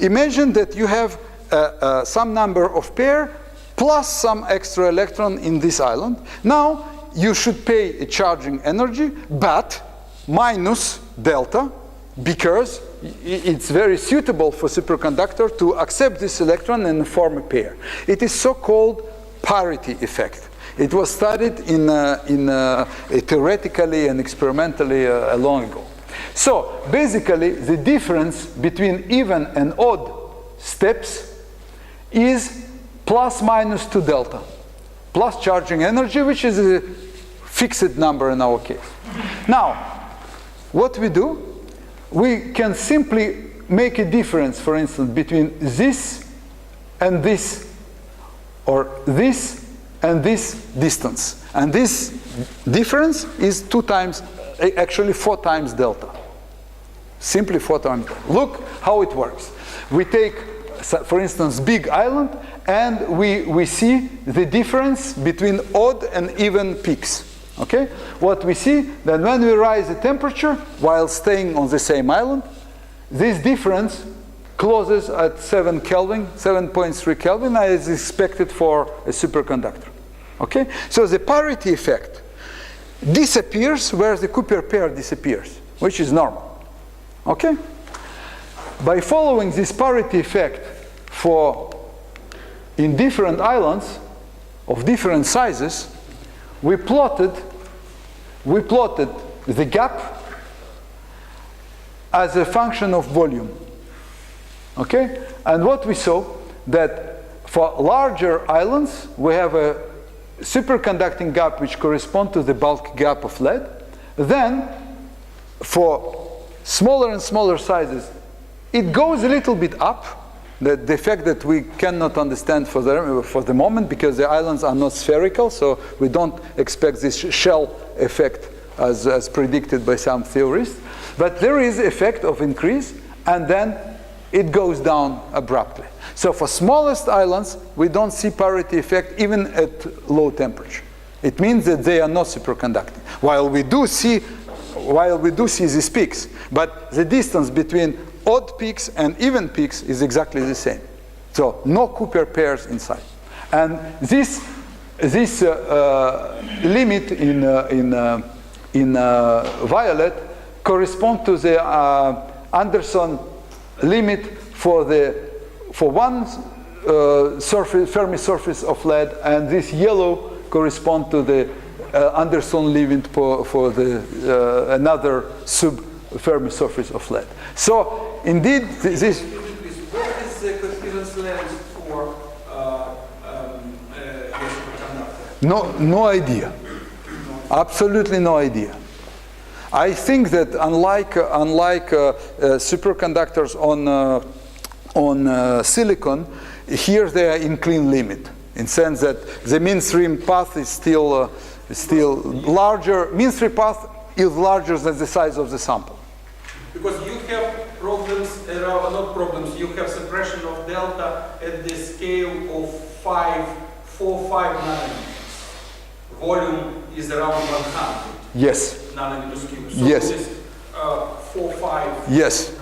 imagine that you have some number of pair plus some extra electron in this island. Now, you should pay a charging energy, but minus delta, because it's very suitable for superconductor to accept this electron and form a pair. It is so-called parity effect. It was studied theoretically and experimentally long ago. So basically, the difference between even and odd steps is plus minus 2 delta, plus charging energy, which is a fixed number in our case. Now, what we do, we can simply make a difference, for instance, between this and this, or this and this distance. And this difference is 2 times, actually 4 times delta. Simply 4 times delta. Look how it works. We take, for instance, big island, and we see the difference between odd and even peaks. Okay? What we see, that when we rise the temperature while staying on the same island, this difference closes at 7 Kelvin, 7.3 Kelvin, as expected for a superconductor. Okay? So the parity effect disappears where the Cooper pair disappears, which is normal. Okay? By following this parity effect in different islands of different sizes, we plotted the gap as a function of volume. Okay? And what we saw, that for larger islands, we have a superconducting gap which corresponds to the bulk gap of lead. Then, for smaller and smaller sizes, it goes a little bit up. The fact that we cannot understand for the moment, because the islands are not spherical, so we don't expect this shell effect as predicted by some theorists. But there is effect of increase, and then it goes down abruptly. So for smallest islands, we don't see parity effect even at low temperature. It means that they are not superconducting. While we do see these peaks, but the distance between odd peaks and even peaks is exactly the same. So no Cooper pairs inside. And this limit in violet corresponds to the Anderson limit for one Fermi surface of lead, and this yellow corresponds to the Anderson limit for the another Fermi surface of lead. So indeed, this. What is the coherence length for superconductor? No idea. Absolutely no idea. I think that unlike superconductors on silicon, here they are in clean limit, in sense that the mean stream path is still larger. Mean stream path is larger than the size of the sample. Because you have problems around, not problems, you have suppression of delta at the scale of 4-5 nanometers. Volume is around 100. Yes. Nanometers cubed. So yes. It is 4-5. Yes.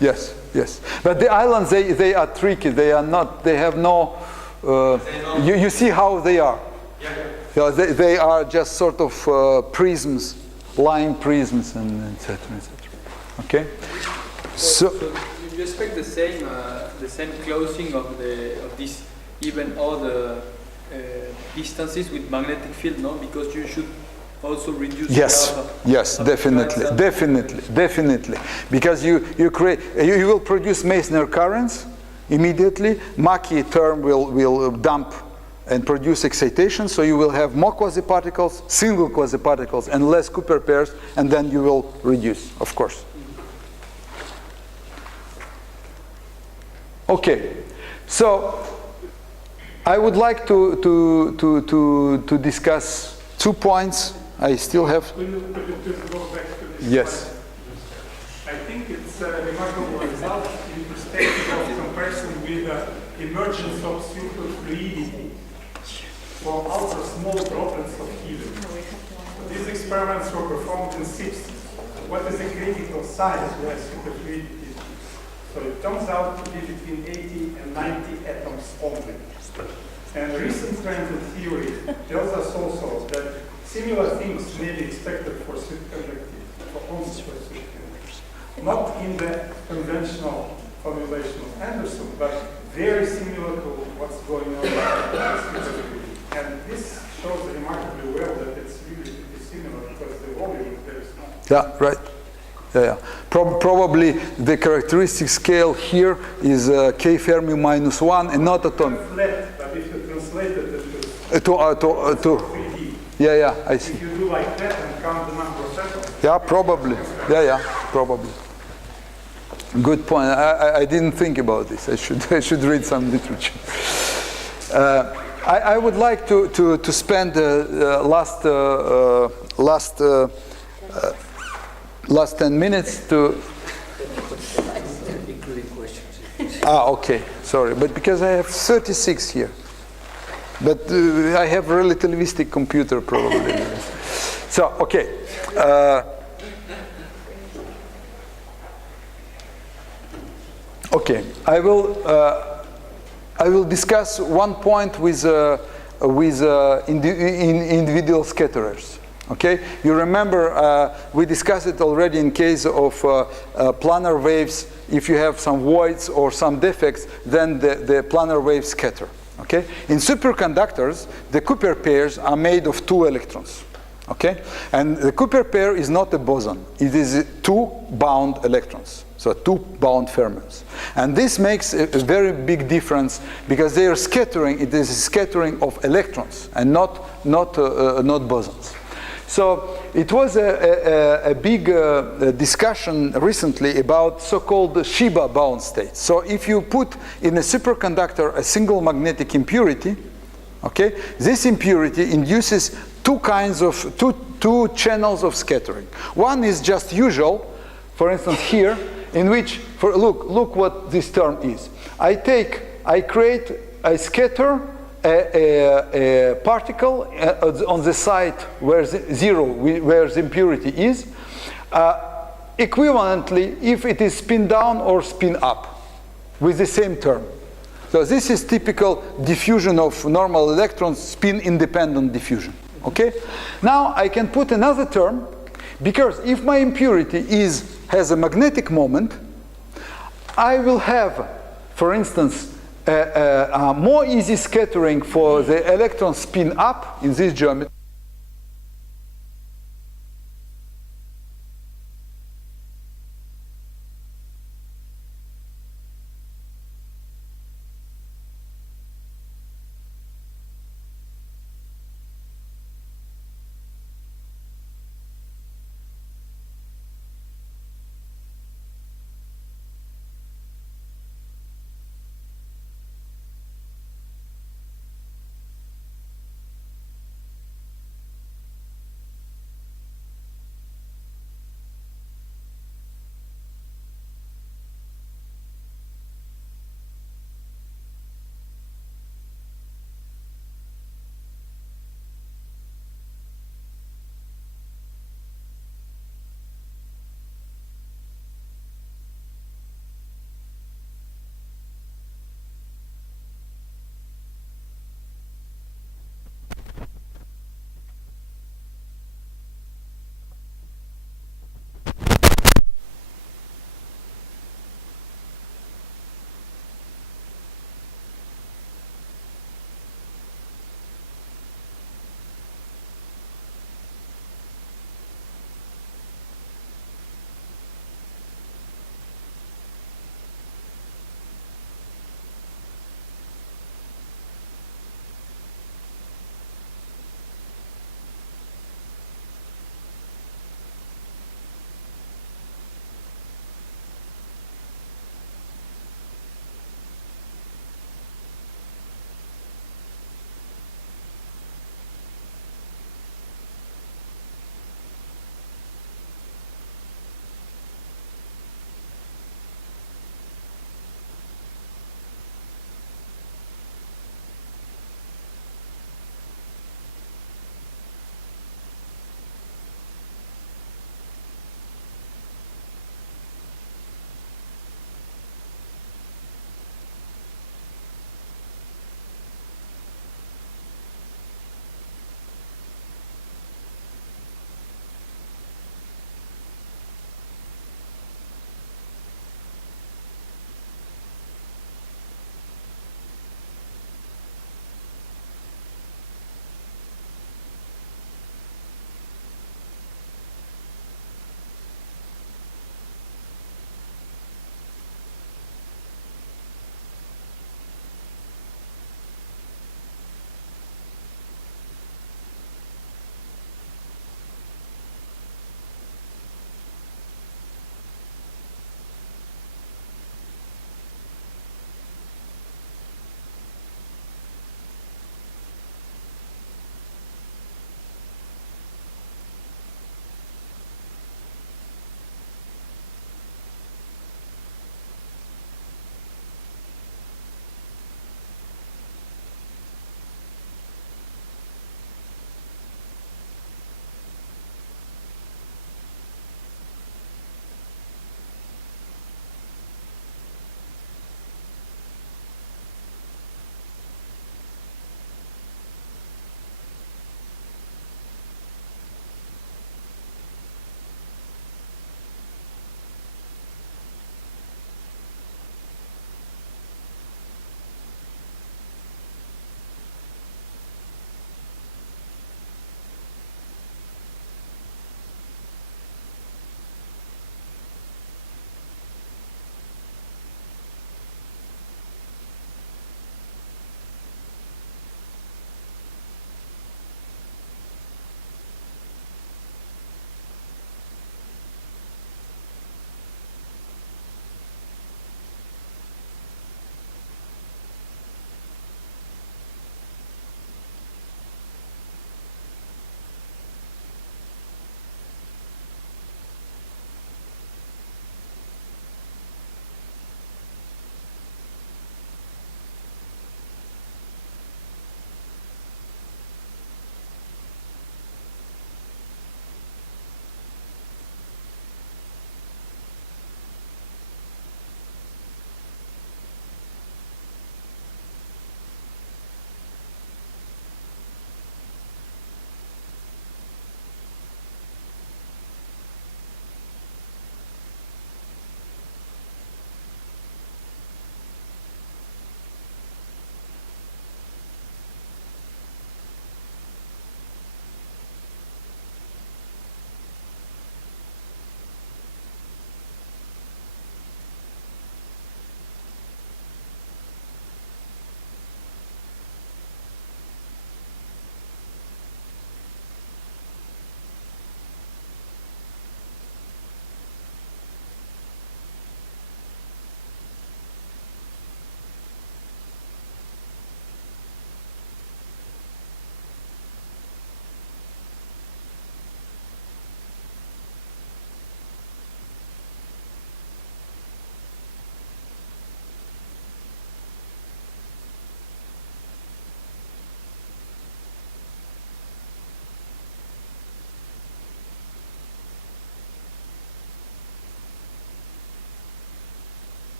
Yes. Yes. But the islands, they are tricky. They are not. They have no. You see how they are. Yeah. Yeah, they are just sort of prisms, line prisms, and etc. etc. Okay. So you expect the same closing of this even odd distances with magnetic field, no? Because you should also reduce. Yes. Yes. Definitely. Because you will produce Meissner currents immediately. Mackey term will dump and produce excitation, so you will have more quasi-particles, single quasi-particles, and less Cooper pairs, and then you will reduce, of course. Okay, so I would like to discuss 2 points. I still have. Could you go back to this? Yes. I think it's a remarkable result in perspective of comparison with the emergence of superfluidity for ultra small droplets of helium. So these experiments were performed in 60s. What is the critical size where superfluidity So it turns out to be between 80 and 90 atoms only. And recent trend in theory tells us also that similar things may be expected for superconductivity, for only for superconductors. Not in the conventional formulation of Anderson, but very similar to what's going on with superconductivity. And this shows remarkably well that it's really pretty similar because the volume is very small. Yeah, right. Yeah. Probably the characteristic scale here is K Fermi minus 1 and not atomic. Flat, but if you translate it into 3D, yeah, I see. if you do like that and count the number of atoms. Yeah, probably. Yeah, probably. Good point. I didn't think about this. I should read some literature. I would like to spend last 10 minutes to. Okay. Sorry, but because I have 36 here, but I have relativistic computer probably. So okay. Okay, I will discuss one point with individual scatterers. Okay, you remember we discussed it already in case of planar waves. If you have some voids or some defects, then the planar waves scatter. Okay, in superconductors, the Cooper pairs are made of 2 electrons. Okay, and the Cooper pair is not a boson; it is 2 bound electrons. So 2 bound fermions. And this makes a very big difference because they are scattering, it is a scattering of electrons and not bosons. So it was a big discussion recently about so-called Shiba bound states. So if you put in a superconductor a single magnetic impurity, okay, this impurity induces two channels of scattering. One is just usual, for instance here, in which, look what this term is. I scatter a particle on the site where where the impurity is, equivalently if it is spin down or spin up, with the same term. So this is typical diffusion of normal electrons, spin-independent diffusion. Okay? Now I can put another term, because if my impurity has a magnetic moment, I will have, for instance, a more easy scattering for the electron spin up in this geometry.